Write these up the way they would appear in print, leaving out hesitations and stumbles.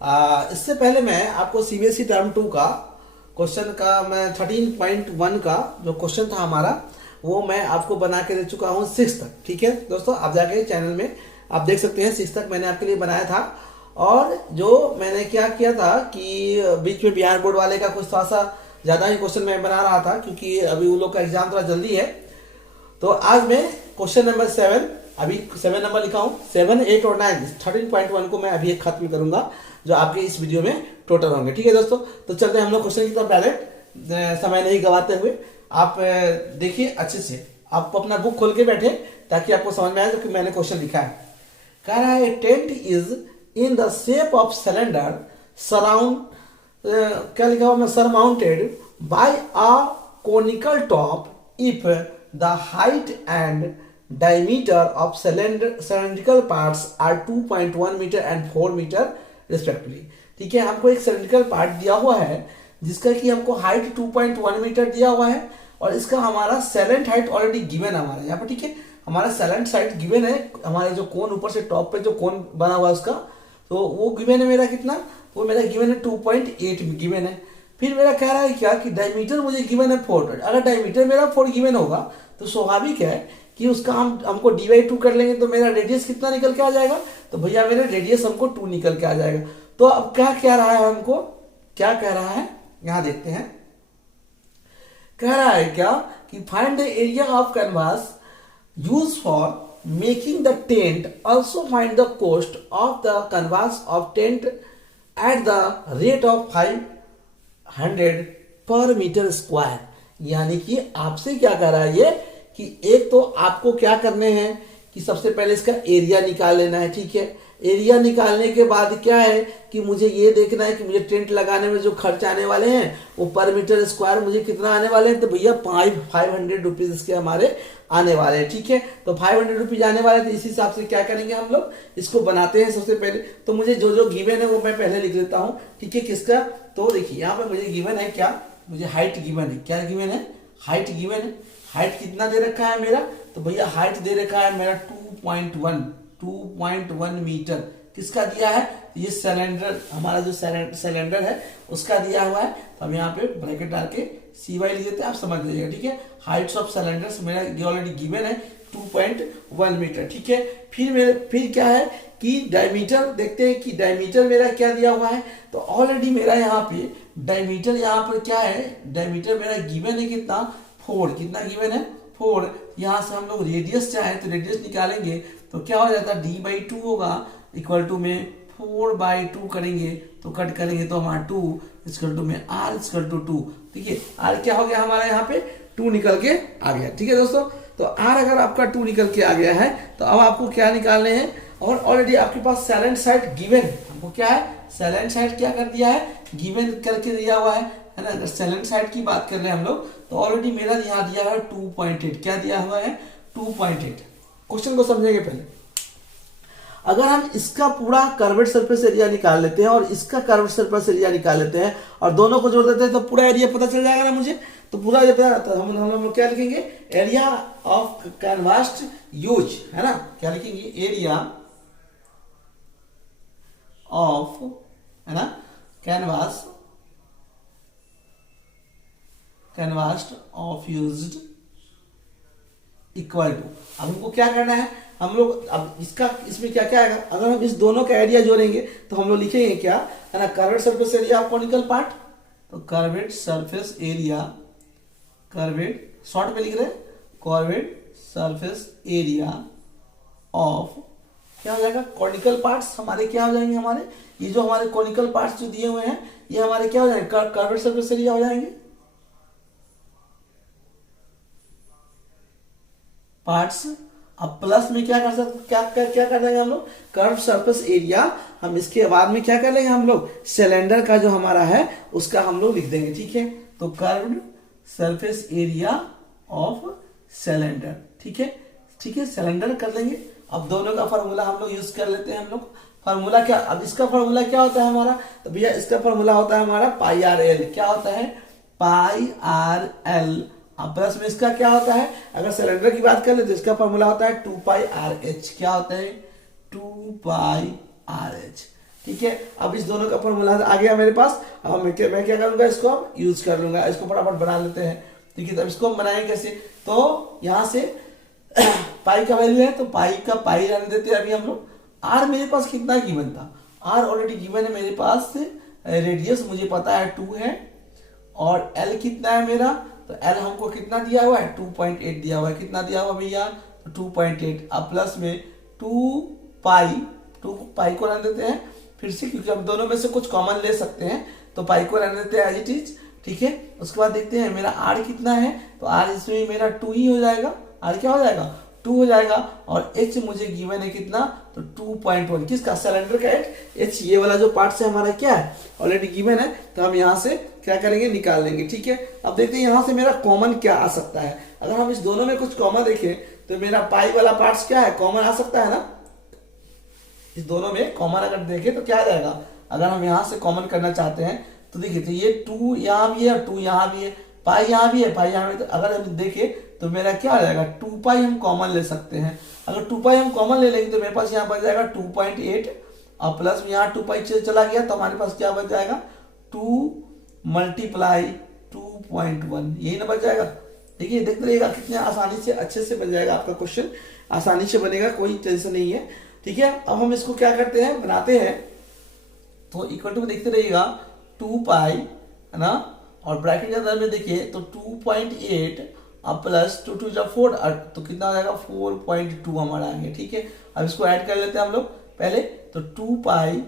इससे पहले मैं आपको सीबीएसई टर्म 2 का क्वेश्चन का मैं 13.1 का जो क्वेश्चन था हमारा वो मैं आपको बना के दे चुका हूँ 6 तक। ठीक है दोस्तों, आप जाके चैनल में आप देख सकते हैं 6 तक मैंने आपके लिए बनाया था। और जो मैंने क्या किया था कि बीच में बिहार बोर्ड वाले का कुछ थोड़ा सा ज़्यादा ही क्वेश्चन मैं बना रहा था क्योंकि अभी उन लोग का एग्जाम थोड़ा जल्दी है। तो आज मैं क्वेश्चन नंबर 7, अभी 7 नंबर लिखा हूँ, 7, 8 और 9 13.1 को मैं अभी एक खत्म करूंगा जो आपके इस वीडियो में टोटल होंगे। ठीक है दोस्तों, तो चलते हैं हम लोग क्वेश्चन की तरफ डायरेक्ट, समय नहीं गवाते हुए। आप देखिए अच्छे से, आप अपना बुक खोल के बैठे ताकि आपको समझ में आए कि मैंने क्वेश्चन लिखा है। कह रहा है tent is in the shape of cylinder surround, क्या लिखा हुआ, surmounted by a conical top if the height and diameter of cylindrical parts are 2.1 metre and 4 metre respectively. ठीक है, हमको एक सिलेंड्रिकल पार्ट दिया हुआ है जिसका कि हमको हाइट 2.1 मीटर दिया हुआ है और इसका हमारा सैलेंट हाइट ऑलरेडी गिवन है हमारा यहाँ पर। ठीक है, हमारा सैलेंट हाइट गिवन है, हमारे जो कोन ऊपर से टॉप पे जो कोन बना हुआ है उसका, तो वो गिवन है मेरा कितना, वो मेरा गिवन है 2.8 गिवन है। फिर मेरा कह रहा है क्या कि डायमीटर मुझे गिवन है 4। अगर डायमीटर मेरा 4 गिवन होगा तो स्वाभाविक है कि उसका हमको डी/2 कर लेंगे तो मेरा रेडियस कितना निकल के आ जाएगा, तो भैया मेरा रेडियस हमको 2 निकल के आ जाएगा। तो अब क्या कह रहा है, हमको क्या कह रहा है यहां देखते हैं। कह रहा है क्या कि find the area of canvas use for making the tent, also find the cost of the canvas of tent at the rate of 500 पर मीटर स्क्वायर। यानी कि आपसे क्या कह रहा है ये कि एक तो आपको क्या करने हैं कि सबसे पहले इसका एरिया निकाल लेना है। ठीक है, एरिया निकालने के बाद क्या है कि मुझे ये देखना है कि मुझे टेंट लगाने में जो खर्च आने वाले हैं वो पर मीटर स्क्वायर मुझे कितना आने वाले हैं, तो भैया 500 रुपीज इसके हमारे आने वाले हैं। ठीक है, तो 500 रुपीज आने वाले, तो इसी हिसाब से क्या करेंगे हम लोग, इसको बनाते हैं सबसे पहले। तो मुझे जो जो गिवन है वो मैं पहले लिख लेता हूँ। ठीक है, किसका, तो देखिए यहाँ पे मुझे गिवन है क्या, मुझे हाइट गिवन है, क्या गिवन है, हाइट गिवन है। हाइट कितना दे रखा है मेरा, तो भैया हाइट दे रखा है मेरा 2.1 मीटर। किसका दिया है, ये सिलेंडर, हमारा जो सिलेंडर है उसका दिया हुआ है। तो हम यहाँ पे ब्रैकेट डाल के CY लिख देते हैं, आप समझ लीजिएगा। ठीक है, हाइट्स ऑफ सिलेंडर्स मेरा ऑलरेडी गिवन है 2.1 मीटर। ठीक है, फिर क्या है कि डायमीटर देखते हैं कि डायमीटर मेरा क्या दिया हुआ है। तो ऑलरेडी मेरा यहाँ पे डायमीटर यहाँ पर क्या है, डायमीटर मेरा गिवन है कितना, 4। कितना गिवन है, 4। यहाँ से हम लोग रेडियस चाहे तो रेडियस निकालेंगे तो क्या हो जाता है, d/2 होगा इक्वल टू में 4/2 करेंगे तो कट करेंगे तो हमारा 2 इक्वल टू में r इक्वल टू 2। ठीक है, r क्या हो गया हमारा यहाँ पे 2 निकल के आ गया। ठीक है दोस्तों, तो r अगर आपका 2 निकल के आ गया है तो अब आपको क्या निकालने हैं, और ऑलरेडी आपके पास सैलेंट साइड गिवन, हमको क्या है, सैलेंट साइड क्या कर दिया है, गिवन करके दिया हुआ है ना। अगर सैलेंट साइड की बात कर रहे हैं हम लोग तो ऑलरेडी मेरा यहाँ दिया है 2.8, क्या दिया हुआ है 2.8। क्वेश्चन को समझेंगे पहले। अगर हम इसका पूरा कर्वेड सरफेस एरिया निकाल लेते हैं और इसका कर्वेड सरफेस एरिया निकाल लेते हैं और दोनों को जोड़ देते हैं तो पूरा एरिया पता चल जाएगा ना मुझे। तो पूरा तो हम क्या लिखेंगे, एरिया ऑफ कैनवास यूज, है ना, क्या लिखेंगे, एरिया ऑफ, है ना, canvas of used equal to. अब हमको क्या करना है, हम लोग अब इसमें क्या क्या आएगा, अगर हम इस दोनों का एरिया जोड़ेंगे तो हम लोग लिखेंगे क्या, है ना, curved surface area of conical part. तो curved surface area, curved short में लिख रहे हैं, कर्वेड सरफेस एरिया ऑफ, क्या हो जाएगा, कोनिकल पार्ट्स हमारे क्या हो जाएंगे, हमारे ये जो हमारे कोनिकल पार्ट्स जो दिए हुए हैं ये हमारे क्या हो जाएंगे, कर्वेड सरफेस एरिया हो जाएंगे पार्ट्स। अब प्लस में क्या कर सकते, क्या कर देंगे हम लोग, कर्व सरफेस एरिया। हम इसके बाद में क्या कर लेंगे, हम लोग सिलेंडर का जो हमारा है उसका हम लोग लिख देंगे। ठीक है, तो curve surface area of cylinder. ठीक है, ठीक है, सिलेंडर कर लेंगे। अब दोनों का फॉर्मूला हम लोग यूज कर लेते हैं। हम लोग फॉर्मूला क्या, अब इसका फॉर्मूला क्या होता है हमारा, तो भैया इसका फॉर्मूला होता है हमारा πRL। क्या होता है, πRL। अब प्लस में इसका क्या होता है, अगर सिलेंडर की बात कर ले तो इसका फॉर्मूला होता है 2πRH। क्या होता है, 2πRH। ठीक है, अब इस दोनों का फॉर्मूला आ गया मेरे पास। अब मैं क्या करूंगा, इसको अब यूज कर लूंगा। इसको फटाफट बना लेते हैं। ठीक है, तब इसको हम बनाएंगे कैसे, तो यहाँ से पाई का वैल्यू है तो पाई का पाई रहने देते हैं अभी हम लोग। आर मेरे पास कितना गिवन था, आर ऑलरेडी गिवन है मेरे पास। रेडियस मुझे पता है 2 है, और एल कितना है मेरा, तो एल हमको कितना दिया हुआ है 2.8 दिया हुआ है। कितना दिया हुआ भैया, तो 2.8। अब प्लस में 2 पाई को रहने देते हैं फिर से, क्योंकि हम दोनों में से कुछ कॉमन ले सकते हैं, तो पाई को रहने देते हैं एज इट इज। ठीक है, उसके बाद देखते हैं मेरा आर कितना है, तो आर इसमें मेरा 2 ही हो जाएगा। आर क्या हो जाएगा, 2 हो जाएगा। और एच मुझे गिवन है कितना, तो 2.1 किसका, सिलेंडर का एच। ये वाला जो पार्ट से हमारा क्या है, ऑलरेडी गिवन है, तो हम यहाँ से क्या करेंगे, निकाल लेंगे। ठीक है, अब देखते हैं यहाँ से मेरा कॉमन क्या आ सकता है। अगर हम इस दोनों में कुछ कॉमन देखें तो मेरा पाई वाला पार्ट क्या है, कॉमन आ सकता है ना। इस दोनों में कॉमन अगर देखें तो क्या आ जाएगा, अगर हम यहाँ से कॉमन करना चाहते हैं तो देखिए, तो ये 2 यहाँ भी है और 2 यहाँ भी है, पाई यहाँ भी है, पाई यहाँ भी। तो अगर हम देखें तो मेरा क्या आ जाएगा, 2 पाई हम कॉमन ले सकते हैं। अगर 2 पाई हम कॉमन ले लेंगे तो मेरे पास यहाँ बच जाएगा 2.8, और प्लस में यहाँ 2 पाई चला गया, तो हमारे पास क्या बच जाएगा, 2 मल्टीप्लाई 2.1, यही ना बच जाएगा। देखिए, देखते रहिएगा कितने आसानी से अच्छे से बन जाएगा आपका क्वेश्चन, आसानी से बनेगा, कोई टेंशन नहीं है। ठीक है, अब हम इसको क्या करते हैं, बनाते हैं। तो इक्वल टू में देखते रहिएगा 2 पाई है ना, और ब्रैकेट के अंदर में देखिए तो 2.8 अब प्लस 2 2 जब 4, तो कितना आ जाएगा 4.2 हमारा आ गया। ठीक है, अब इसको ऐड कर लेते हैं हम लोग पहले। तो 2 पाई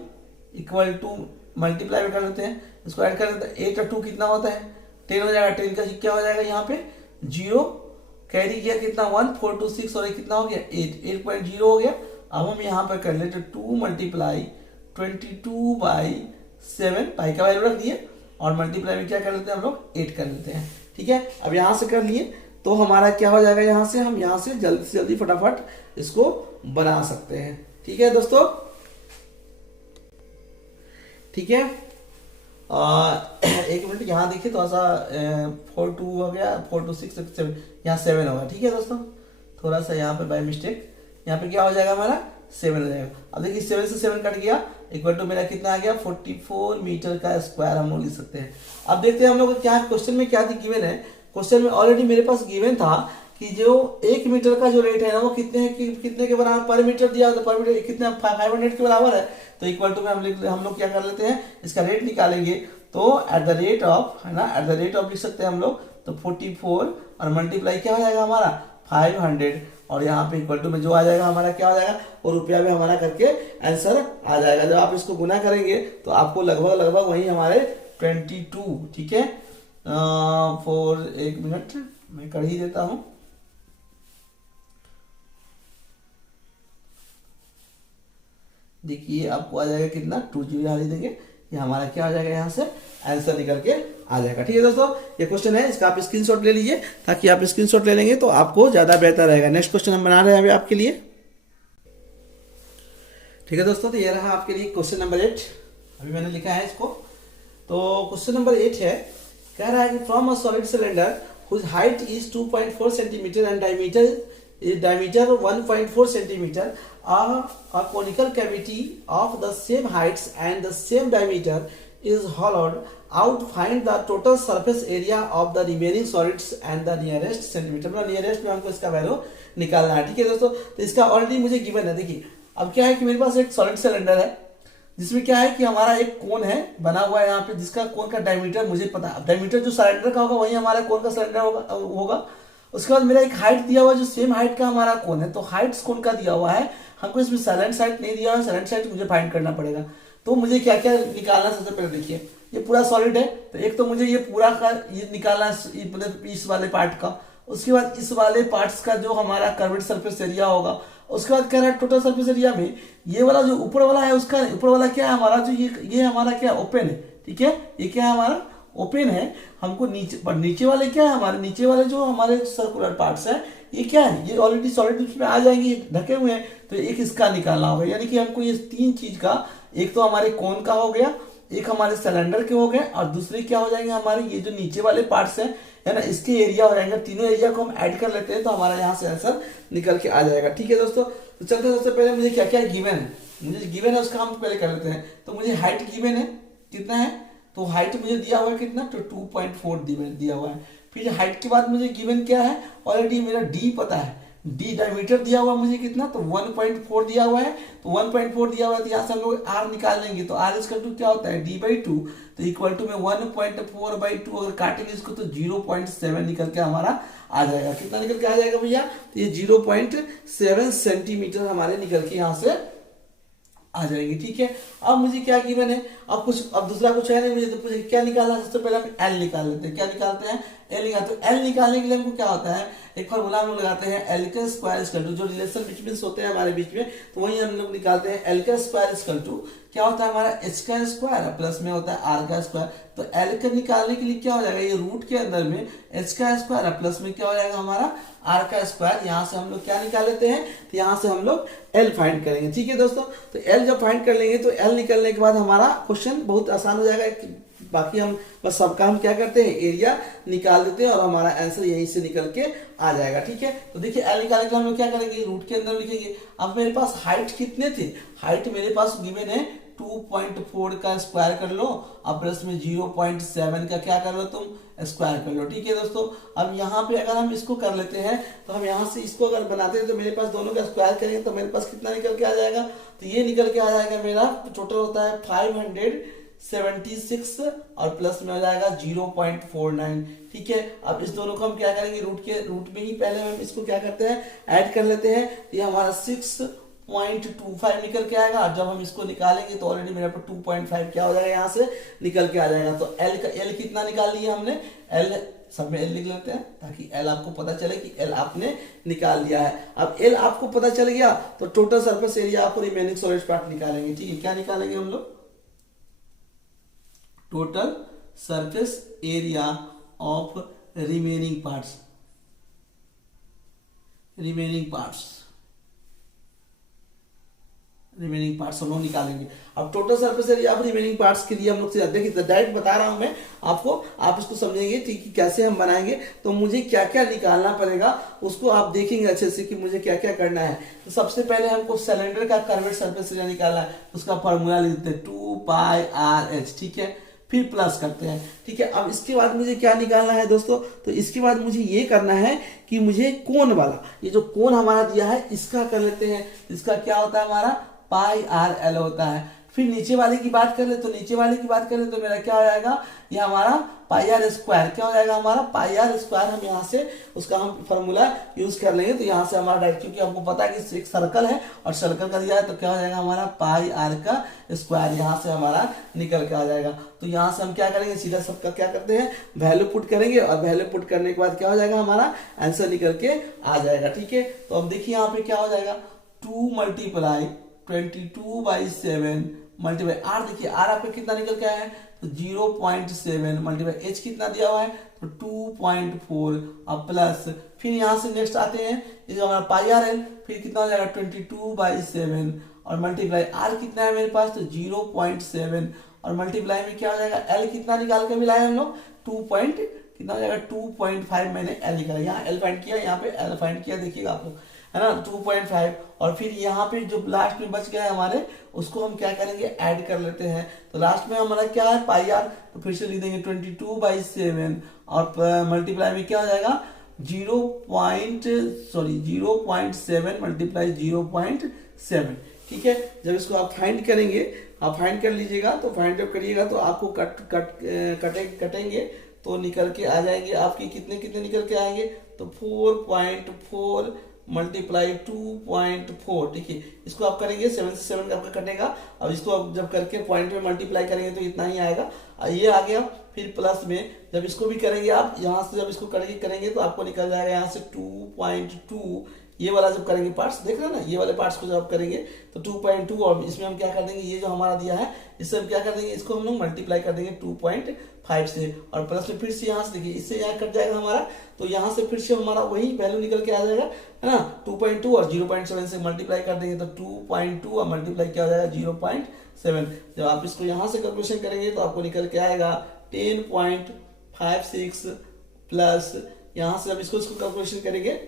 इक्वल टू मल्टीप्लाई कर लेते हैं, इसको ऐड कर लेते हैं। 8 और 2 कितना होता है, 10 हो जाएगा। 10 का क्या हो जाएगा, यहाँ पे 0 कैरी किया, कितना 1 4 2 6, और कितना हो गया 8.0 हो गया। अब हम यहाँ पर कर लेते 2 मल्टीप्लाई 22/7, पाई का वैल्यू रख दिए, और मल्टीप्लाई में क्या कर लेते हैं हम लोग, 8 कर लेते हैं। ठीक है, अब यहाँ से कर लिए तो हमारा क्या हो जाएगा, यहाँ से हम यहाँ से जल्दी से जल्दी फटाफट इसको बना सकते हैं। ठीक है दोस्तों, ठीक है। एक मिनट, यहाँ देखिए थोड़ा सा 4 2 हो गया, 4 2 6 7, यहाँ 7 होगा। ठीक है दोस्तों, थोड़ा सा यहाँ पे बाय मिस्टेक, यहाँ पे क्या हो जाएगा हमारा 7 हो जाएगा। अब देखिए 7 से 7 कट गया, इक्वल टू मेरा कितना आ गया 44 मीटर का स्क्वायर हम लोग लिख सकते हैं। अब देखते हैं हम लोग क्या क्वेश्चन में क्या गिवन है। क्वेश्चन में ऑलरेडी मेरे पास गिवन था कि जो 1 मीटर का जो रेट है ना, वो कितने के बराबर पर मीटर दिया, तो पर मीटर कितना 500 के बराबर है। तो इक्वल टू में हम लोग क्या कर लेते हैं, इसका रेट निकालेंगे। तो एट द रेट ऑफ है ना, एट द रेट ऑफ लिख सकते हैं हम लोग। तो 44 और मल्टीप्लाई क्या हो जाएगा हमारा 500, और यहाँ पे इक्वल टू में जो आ जाएगा हमारा क्या हो जाएगा, और रुपया भी हमारा करके आंसर आ जाएगा। जब आप इसको गुना करेंगे तो आपको लगभग वही हमारे 22। ठीक है, फॉर 1 मिनट मैं कर ही देता हूं। देखिए आपको आ जाएगा कितना, 2 जीरो यहाँ देंगे, ये हमारा क्या आ जाएगा, यहाँ से आंसर निकल के आ जाएगा। ठीक है दोस्तों, ये क्वेश्चन है, इसका आप स्क्रीनशॉट ले लीजिए, ताकि आप स्क्रीनशॉट ले लेंगे तो आपको ज्यादा बेहतर रहेगा। नेक्स्ट क्वेश्चन हम बना रहे हैं अभी आपके लिए। ठीक है दोस्तों, तो ये रहा आपके लिए क्वेश्चन नंबर 8, अभी मैंने लिखा है इसको। तो क्वेश्चन नंबर 8 है, कह रहा है कि from a solid cylinder whose height is 2.4 centimetre and diameter 1.4 centimeter, a conical cavity of the same heights and the same diameter is hollowed out. Find the total surface area of the remaining solids and the nearest centimeter. मतलब nearest में हमको इसका value निकालना है। ठीक है दोस्तों, तो इसका ऑलरेडी मुझे गिवन है। देखिए अब क्या है कि मेरे पास एक सॉलिड सिलेंडर है, जिसमें क्या है कि हमारा एक कोन है बना हुआ है यहाँ पे, जिसका कोन का डायमीटर मुझे पता है। डायमीटर जो सिलेंडर का होगा वही हमारा कोन का सिलेंडर होगा। उसके बाद मेरा एक हाइट दिया हुआ है जो सेम हाइट का हमारा कोन है, तो हाइट कोन का दिया हुआ है हमको, इसमें साइलेंट साइड नहीं दिया हुआ है, साइलेंट साइड मुझे फाइंड करना पड़ेगा। तो मुझे क्या क्या निकालना, सबसे पहले देखिए ये पूरा सॉलिड है, तो एक तो मुझे ये पूरा का ये निकालना है, मतलब इस वाले पार्ट का। उसके बाद इस वाले पार्ट्स का जो हमारा कर्वेड सरफेस एरिया होगा। उसके बाद कह रहा है टोटल सरफेस एरिया में ये वाला जो ऊपर वाला है, उसका ऊपर वाला क्या है हमारा, जो ये हमारा क्या ओपन है। ठीक है, ये क्या है हमारा ओपन है। हमको नीचे वाले क्या है हमारे, नीचे वाले जो हमारे सर्कुलर पार्ट्स है, ये क्या है, ये ऑलरेडी सॉलिड में आ जाएंगे, ढके हुए हैं। तो एक इसका निकालना होगा, यानी कि हमको ये 3 चीज का, एक तो हमारे कोन का हो गया, एक हमारे सिलेंडर के हो गए, और दूसरे क्या हो जाएंगे हमारे ये जो नीचे वाले पार्ट्स हैं है ना, इसके एरिया हो जाएंगे। तीनों एरिया को हम ऐड कर लेते हैं तो हमारा यहाँ से आंसर निकल के आ जाएगा। ठीक है दोस्तों, तो चलते हैं। सबसे पहले मुझे क्या क्या गिवन है मुझे गिवन है उसका हम पहले कर लेते हैं। तो मुझे हाइट गिवन है कितना है, तो हाइट मुझे दिया हुआ है कितना, तो 2.4 दिया हुआ है। फिर हाइट के बाद मुझे गिवन क्या है, ऑलरेडी मेरा डी पता है, डी डायमीटर दिया हुआ मुझे कितना, तो 1.4 दिया हुआ है। तो 1.4 दिया हुआ है, तो यहाँ से हम लोग आर निकाल लेंगे। तो आर इसका टू क्या होता है, d/2, तो इक्वल टू में 1.4/2 अगर काटेंगे इसको तो 0.7 निकल के हमारा आ जाएगा। कितना निकल के आ जाएगा भैया, तो ये 0.7 सेंटीमीटर हमारे निकल के यहाँ से आ जाएंगे। ठीक है, अब मुझे क्या गिवन है, अब दूसरा कुछ है नहीं मुझे, तो मुझे क्या निकालना है, सबसे पहले हम एल निकाल लेते हैं। क्या निकालते हैं, एल निकालते हैं। एल निकालने के लिए हमको क्या होता है, एक फॉर्मूला हम लोग लगाते हैं, एल का स्क्वायर इक्वल टू, जो रिलेशन बिटवीन होते हैं हमारे बीच में, तो वही हम लोग निकालते हैं। एल का स्क्वायर इक्वल टू क्या होता है हमारा, एच का स्क्वायर प्लस में होता है आर का स्क्वायर। तो एल का निकालने के लिए क्या हो जाएगा, ये रूट के अंदर में एच का स्क्वायर प्लस में क्या हो जाएगा हमारा आर का स्क्वायर। यहाँ से हम लोग क्या निकाल लेते हैं, तो यहाँ से हम लोग एल फाइंड करेंगे। ठीक है दोस्तों, तो एल जब फाइंड कर लेंगे तो एल निकलने के बाद हमारा क्वेश्चन बहुत आसान हो जाएगा। बाकी हम बस सबका हम क्या करते हैं, एरिया निकाल देते हैं और हमारा आंसर यहीं से निकल के आ जाएगा। ठीक है, तो देखिए एल निकालने के लिए हम लोग क्या करेंगे, रूट के अंदर लिखेंगे। अब मेरे पास हाइट कितने थे, हाइट मेरे पास गिवन है 2.4 का स्क्वायर कर लो, अब प्लस में 0.7 का क्या कर लो तुम, स्क्वायर कर लो। ठीक है दोस्तों, अब यहाँ पे अगर हम इसको कर लेते हैं, तो हम यहाँ से इसको अगर बनाते हैं तो मेरे पास दोनों का स्क्वायर करेंगे तो मेरे पास कितना निकल के आ जाएगा, तो ये निकल के आ जाएगा मेरा टोटल होता है 576 और प्लस में हो जाएगा 0.49। ठीक है, अब इस दोनों को हम क्या करेंगे, रूट में ही पहले हम इसको क्या करते हैं, ऐड कर लेते हैं। ये हमारा 6.25 निकल के आएगा, और जब हम इसको निकालेंगे तो ऑलरेडी मेरे पास 2.5 क्या हो जाएगा, यहाँ से निकल के आ जाएगा। तो एल कितना निकाल लिया हमने, एल सब में एल लिख लेते हैं ताकि एल आपको पता चले कि एल आपने निकाल लिया है। अब एल आपको पता चल गया तो टोटल सरफेस एरिया आपको रिमेनिंग सॉलिड पार्ट निकालेंगे। ठीक है, क्या निकालेंगे हम लोग, total surface area of remaining parts हम लोग निकालेंगे। अब total surface area of remaining parts के लिए हम लोग देखिए डायरेक्ट बता रहा हूं मैं आपको, आप इसको समझेंगे ठीक है कैसे हम बनाएंगे। तो मुझे क्या क्या निकालना पड़ेगा उसको आप देखेंगे अच्छे से कि मुझे क्या क्या करना है। तो सबसे पहले हमको सिलेंडर का कर्वेड सरफेस एरिया निकालना है, उसका फॉर्मूला लिखते हैं 2πr(h). ठीक है, फिर प्लस करते हैं। ठीक है, अब इसके बाद मुझे क्या निकालना है दोस्तों, तो इसके बाद मुझे ये करना है कि मुझे कोण वाला, ये जो कोण हमारा दिया है इसका कर लेते हैं। इसका क्या होता है हमारा πrl होता है। फिर नीचे वाले की बात कर ले, तो नीचे वाले की बात कर ले तो मेरा क्या हो जाएगा, ये हमारा πr स्क्वायर क्या हो जाएगा, हमारा πr स्क्वायर। हम यहाँ से उसका हम फॉर्मूला यूज कर लेंगे। तो यहाँ से हमारा डायरेक्ट, क्योंकि हमको पता है कि एक सर्कल है और सर्कल का दिया है, तो क्या हो जाएगा हमारा πr का स्क्वायर यहाँ से हमारा निकल के आ जाएगा। तो यहाँ से हम क्या करेंगे, सीधा सबका क्या करते हैं, वैल्यू पुट करेंगे और वैल्यू पुट करने के बाद क्या हो जाएगा, हमारा आंसर निकल के आ जाएगा। ठीक है, तो अब देखिए यहाँ पे क्या हो जाएगा, 2 × 22/7 मल्टीप्लाई आर। देखिए आर आपका कितना निकल के आया है, तो 0.7 मल्टीप्लाई एच कितना दिया हुआ है, तो 2.4 और प्लस फिर यहाँ से नेक्स्ट आते हैं, ये जो हमारा πrl, फिर कितना हो जाएगा 22/7 और मल्टीप्लाई आर कितना है मेरे पास, तो 0.7 और मल्टीप्लाई में क्या हो जाएगा, एल कितना निकाल के मिलाए हम लोग, कितना हो जाएगा 2.5 मैंने एल निकाला, यहाँ एल फाइंड किया, यहाँ पे एल फाइंड किया, देखिएगा आप लोग है ना 2.5। और फिर यहाँ पे जो लास्ट में बच गया है हमारे, उसको हम क्या करेंगे, ऐड कर लेते हैं। तो लास्ट में हमारा क्या है πr, तो फिर से लिख देंगे 22/7 और मल्टीप्लाई में क्या हो जाएगा 0.7 मल्टीप्लाई 0.7। ठीक है, जब इसको आप फाइंड करेंगे, आप फाइंड कर लीजिएगा, तो फाइंड जब करिएगा तो आपको कटेंगे तो निकल के आ जाएंगे आपके कितने निकल के आएंगे, तो 4.4 मल्टीप्लाई 2.4। ठीक है, इसको आप करेंगे 7 से 7 आपका कटेगा। अब इसको आप जब करके पॉइंट में मल्टीप्लाई करेंगे तो इतना ही आएगा, ये आ गया। फिर प्लस में जब इसको भी करेंगे आप, यहाँ से जब इसको करेंगे तो आपको निकल जाएगा यहाँ से 2.2। ये वाला जब करेंगे पार्ट्स, देख रहे हैं ना, ये वाले पार्ट्स को जब आप करेंगे तो 2.2 और इसमें हम क्या कर देंगे, ये जो हमारा दिया है इससे हम क्या कर देंगे, इसको हम लोग मल्टीप्लाई कर देंगे 2.5 से और प्लस में फिर से यहाँ से देखिए इससे यहाँ कट जाएगा हमारा, तो यहाँ से फिर से हमारा वही वैल्यू निकल के आ जाएगा, है ना 2.2 और 0.7 से मल्टीप्लाई कर देंगे तो 2.2 और मल्टीप्लाई क्या हो जाएगा 0.7। जब आप इसको यहाँ से कैलकुलेशन करेंगे तो आपको निकल के आएगा 10.56 प्लस यहाँ से जब इसको कैलकुलेशन करेंगे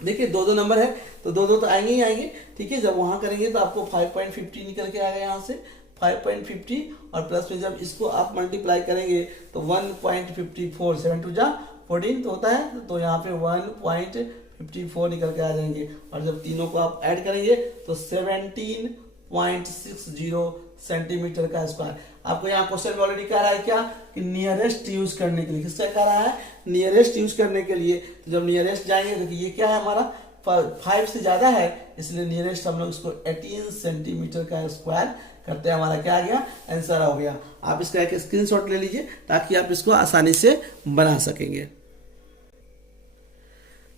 देखिए दो दो नंबर है तो दो दो तो आएंगे ही आएंगे, ठीक है। जब वहां करेंगे तो आपको 5.50 निकल के आएगा यहाँ से 5.50, और प्लस में जब इसको आप मल्टीप्लाई करेंगे तो 1.54, 7 टू जा 14 तो होता है, तो यहाँ पे 1.54 निकल के आ जाएंगे। और जब तीनों को आप ऐड करेंगे तो 17.60 सेंटीमीटर का स्क्वायर। आपको यहाँ क्वेश्चन में ऑलरेडी कह रहा है क्या कि नियरेस्ट यूज करने के लिए, किसका कह रहा है, नियरेस्ट यूज करने के लिए। तो जब नियरेस्ट जाएंगे, देखिए ये क्या है हमारा 5 से ज्यादा है, इसलिए नियरेस्ट हम लोग इसको 18 सेंटीमीटर का स्क्वायर करते हैं। हमारा क्या आ गया, आंसर हो गया। आप इसका एक स्क्रीनशॉट ले लीजिए ताकि आप इसको आसानी से बना सकेंगे।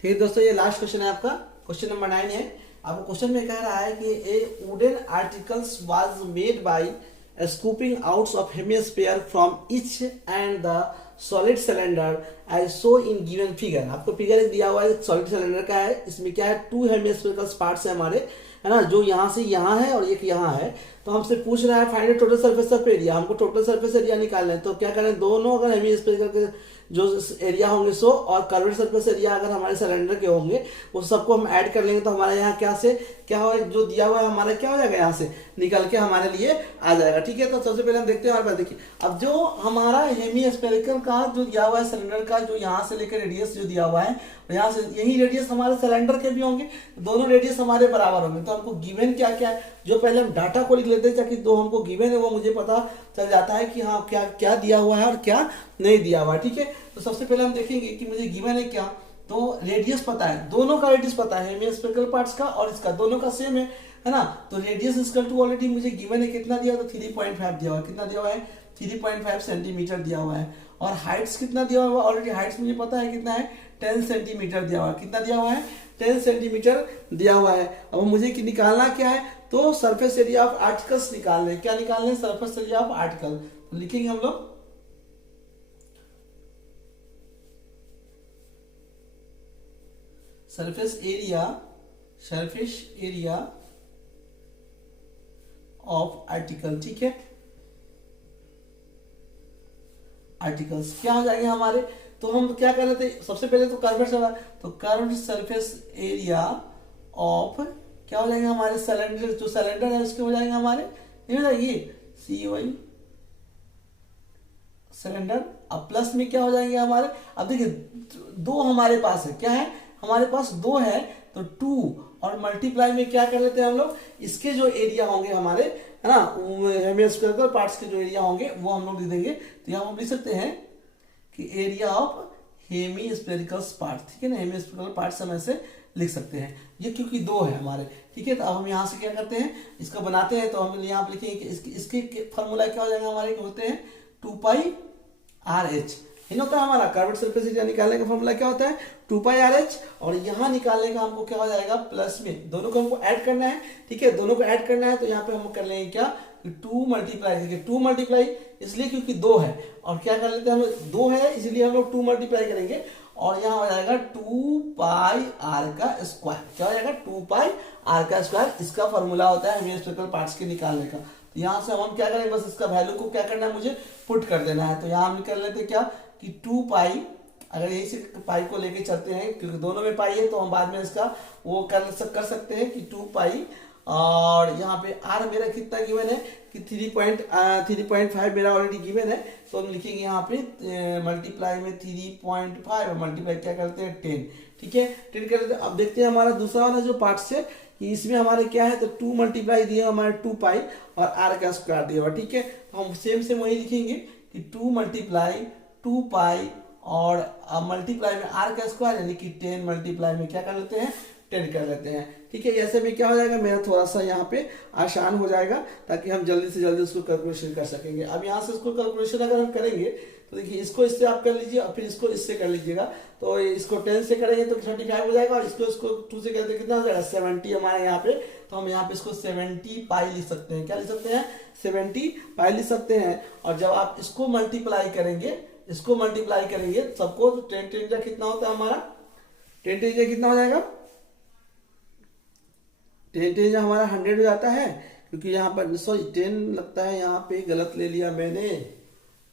ठीक है दोस्तों, ये लास्ट क्वेश्चन है आपका, क्वेश्चन नंबर 9 है। आपको क्वेश्चन में कह रहा है कि ए wooden articles was made by scooping out of hemisphere from each and the solid cylinder as so in given figure। आपको फिगर दिया हुआ है सॉलिड सिलेंडर का है, इसमें क्या है 2 हेमिस्फेरिकल पार्ट्स है हमारे, है ना, जो यहाँ से यहाँ है और एक यहाँ है। तो हमसे पूछ रहा है find total surface of area, हमको टोटल सरफेस एरिया निकालना है। तो क्या करें, दोनों अगर हेमिस्फेरिकल के जो एरिया होंगे 100 और कर्वेड सरफेस एरिया अगर हमारे सिलेंडर के होंगे वो सबको हम ऐड कर लेंगे, तो हमारे यहाँ क्या से क्या हो, जो दिया हुआ है हमारा क्या हो जाएगा, यहाँ से निकल के हमारे लिए आ जाएगा। ठीक है, तो सबसे पहले हम देखते हैं हमारे पास, देखिए अब जो हमारा हेमिस्फेरिकल का जो दिया हुआ है सिलेंडर का, जो यहाँ से लेकर रेडियस जो दिया हुआ है, यहाँ से यही रेडियस हमारे सिलेंडर के भी होंगे, दोनों रेडियस हमारे बराबर होंगे। तो हमको गिवन क्या क्या है, जो पहले हम डाटा को लिख लेते हैं ताकि जो हमको गिवन है वो मुझे पता चल जाता है कि हाँ क्या क्या दिया हुआ है और क्या नहीं दिया हुआ है। ठीक है, तो सबसे पहले हम देखेंगे कि मुझे गिवन है क्या, तो रेडियस पता है, दोनों का रेडियस पता है, हेमिस्फेरिकल पार्ट्स का और इसका, दोनों का सेम है ना। तो रेडियस इक्वल टू ऑलरेडी मुझे गिवन है कितना दिया, तो 3.5 दिया हुआ है, कितना दिया हुआ है 3.5 सेंटीमीटर दिया हुआ है। और हाइट्स कितना दिया हुआ है, ऑलरेडी हाइट्स मुझे पता है कितना है 10 सेंटीमीटर दिया हुआ है, कितना दिया हुआ है 10 सेंटीमीटर दिया हुआ है। अब मुझे निकालना क्या है, तो सरफेस एरिया ऑफ आर्टिकल्स निकालने, क्या निकालने, सरफेस एरिया ऑफ आर्टिकल। तो लिखेंगे हम लोग सरफेस एरिया ऑफ आर्टिकल। ठीक है, आर्टिकल्स क्या हो जाएंगे हमारे, तो हम क्या कर रहे थे सबसे पहले, तो कर्व्ड, तो कर्व्ड सरफेस एरिया ऑफ क्या हो जाएंगे हमारे सिलेंडर, जो सिलेंडर है उसके हो जाएंगे हमारे, ये हो जाएगी CY सिलेंडर। अब प्लस में क्या हो जाएंगे हमारे, अब देखिए दो हमारे पास है, क्या है हमारे पास 2 है, तो 2 और मल्टीप्लाई में क्या कर लेते हैं हम लोग, इसके जो एरिया होंगे हमारे, है ना, हेमिस्फेरिकल पार्ट्स के जो एरिया होंगे वो हम लोग लिख देंगे। तो यहाँ हम लिख सकते हैं कि एरिया ऑफ हेमिस्फेरिकल पार्ट, ठीक है ना, हेमिस्फेरिकल पार्ट्स हम ऐसे लिख सकते हैं, ये क्योंकि 2 है हमारे। ठीक है, तो अब हम यहाँ से क्या करते हैं, इसको बनाते हैं, तो हम यहाँ पे लिखेंगे कि इसके फॉर्मूला क्या हो जाएगा हमारे, होते हैं 2πRh, होता है हमारा कर्व्ड सरफेस एरिया निकालने का फॉर्मूला क्या होता है 2πRh। और यहाँ निकालने का हमको क्या हो जाएगा, प्लस में दोनों को हमको ऐड करना है। ठीक है, दोनों को ऐड करना है, तो यहाँ पे हम कर लेंगे क्या, 2 मल्टीप्लाई, 2 मल्टीप्लाई इसलिए क्योंकि 2 है, और क्या कर लेते हैं हम, 2 है इसलिए हम लोग 2 मल्टीप्लाई करेंगे, और यहाँ हो जाएगा 2πr का स्क्वायर, क्या हो जाएगा 2πr का स्क्वायर। इसका फॉर्मूला होता है हेमिस्फेरिकल पार्ट्स के निकालने का। तो यहाँ से हम क्या करेंगे, बस इसका वैल्यू को क्या करना है, मुझे पुट कर देना है। तो यहाँ हम कर लेते क्या कि 2π, अगर यही से पाई को लेके चलते हैं क्योंकि दोनों में पाई है, तो हम बाद में इसका वो कर सकते हैं कि 2π, और यहाँ पे r मेरा कितना गिवन है कि 3.5 मेरा ऑलरेडी गिवन है, तो हम लिखेंगे यहाँ पे मल्टीप्लाई में 3.5 और मल्टीप्लाई क्या करते हैं 10। ठीक है, 10 कर लेते हैं। अब देखते हैं हमारा दूसरा वाला जो पार्ट से कि इसमें हमारे क्या है, तो 2 मल्टीप्लाई दिए हमारे 2π और r का स्क्वायर दिया हुआ। ठीक है, तो हम सेम वही लिखेंगे कि 2 मल्टीप्लाई 2π और मल्टीप्लाई में r का स्क्वायर, यानी कि 10 मल्टीप्लाई में क्या कर लेते हैं 10 कर लेते हैं। ठीक है, ऐसे में क्या हो जाएगा, मेरा थोड़ा सा यहाँ पे आसान हो जाएगा ताकि हम जल्दी से जल्दी उसको कैलकुलेशन कर सकेंगे। अब यहाँ से इसको कैलकुलेशन अगर हम करेंगे तो देखिए इसको इससे आप कर लीजिए और फिर इसको इससे कर लीजिएगा। तो इसको 10 से करेंगे तो 25 हो जाएगा, और इसको 2 से करते कितना हो जाएगा 70 हमारे यहाँ पे। तो हम यहाँ पे इसको 70 पाई लिख सकते हैं, क्या लिख सकते हैं 70 पाई लिख सकते हैं। और जब आप इसको मल्टीप्लाई करेंगे, इसको मल्टीप्लाई करेंगे सबको, तो 10 10 कितना होता है हमारा, 10 10 कितना हो जाएगा, 10 10 हमारा 100 हो जाता है, क्योंकि यहाँ पर सॉरी 10 लगता है, यहाँ पे गलत ले लिया मैंने,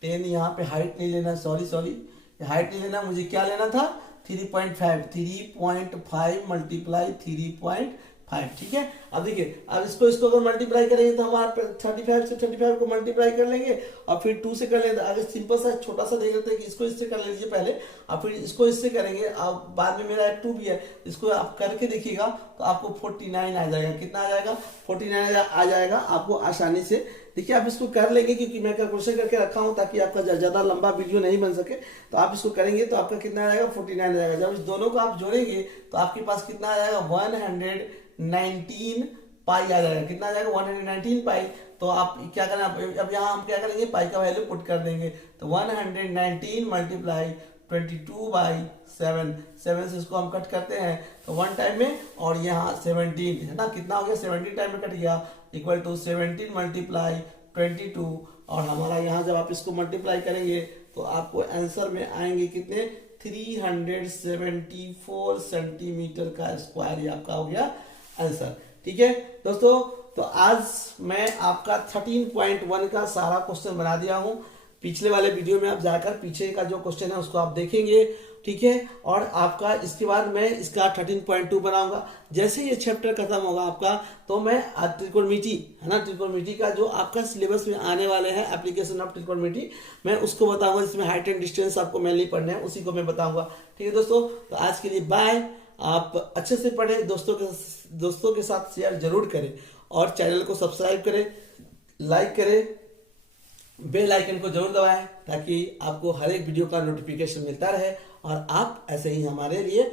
10 यहाँ पे हाइट नहीं लेना, सॉरी हाइट नहीं लेना, मुझे क्या लेना था 3.5 मल्टीप्लाई 3.5, ठीक है। अब देखिए, अब इसको अगर मल्टीप्लाई करेंगे तो हमारे 35 से 35 को मल्टीप्लाई कर लेंगे और फिर 2 से कर लेंगे। अगर सिंपल सा छोटा सा देख लेते हैं कि इसको इससे कर लीजिए पहले और फिर इसको इससे करेंगे। अब बाद में मेरा 2 भी है, इसको आप करके देखिएगा तो आपको 49 आ जाएगा। कितना आ जाएगा? 49 आ जाएगा आपको आसानी से। देखिए, आप इसको कर लेंगे क्योंकि मैं कैलकुलेशन करके रखा हूं ताकि आपका ज्यादा लंबा वीडियो नहीं बन सके। तो आप इसको करेंगे तो आपका कितना आ जाएगा? 49 आ जाएगा। जब इस दोनों को आप जोड़ेंगे तो आपके पास कितना आ जाएगा? 119 पाई आ जाएगा। कितना आ जाएगा? 119 पाई। तो आप क्या करना, अब यहाँ हम क्या करेंगे? पाई का वैल्यू पुट कर देंगे। तो 119 मल्टीप्लाई 22/7, 7 से इसको हम कट करते हैं तो 1 टाइम में, और यहाँ 17 है ना, कितना हो गया? 17 टाइम में कट गया, इक्वल टू 17 मल्टीप्लाई 22। और हमारा यहाँ जब आप इसको मल्टीप्लाई करेंगे तो आपको आंसर में आएंगे कितने? 374 सेंटीमीटर का स्क्वायर, ये आपका हो गया आंसर। ठीक है दोस्तों, तो आज मैं आपका 13.1 का सारा क्वेश्चन बना दिया हूं। पिछले वाले वीडियो में आप जाकर पीछे का जो क्वेश्चन है उसको आप देखेंगे, ठीक है। और आपका इसके बाद मैं इसका 13.2 बनाऊंगा। जैसे ये चैप्टर खत्म होगा आपका तो मैं त्रिकोणमिति है ना, त्रिकोणमिति का जो आपका सिलेबस में आने वाले हैं एप्लीकेशन ऑफ त्रिकोणमिति, मैं उसको बताऊंगा। जिसमें हाइट एंड डिस्टेंस आपको मेनली पढ़ने हैं, उसी को मैं बताऊंगा। ठीक है दोस्तों, तो आज के लिए बाय। आप अच्छे से पढ़ें, दोस्तों के साथ शेयर जरूर करें और चैनल को सब्सक्राइब करें, लाइक करें, बेल आइकन को जरूर दबाएं ताकि आपको हर एक वीडियो का नोटिफिकेशन मिलता रहे और आप ऐसे ही हमारे लिए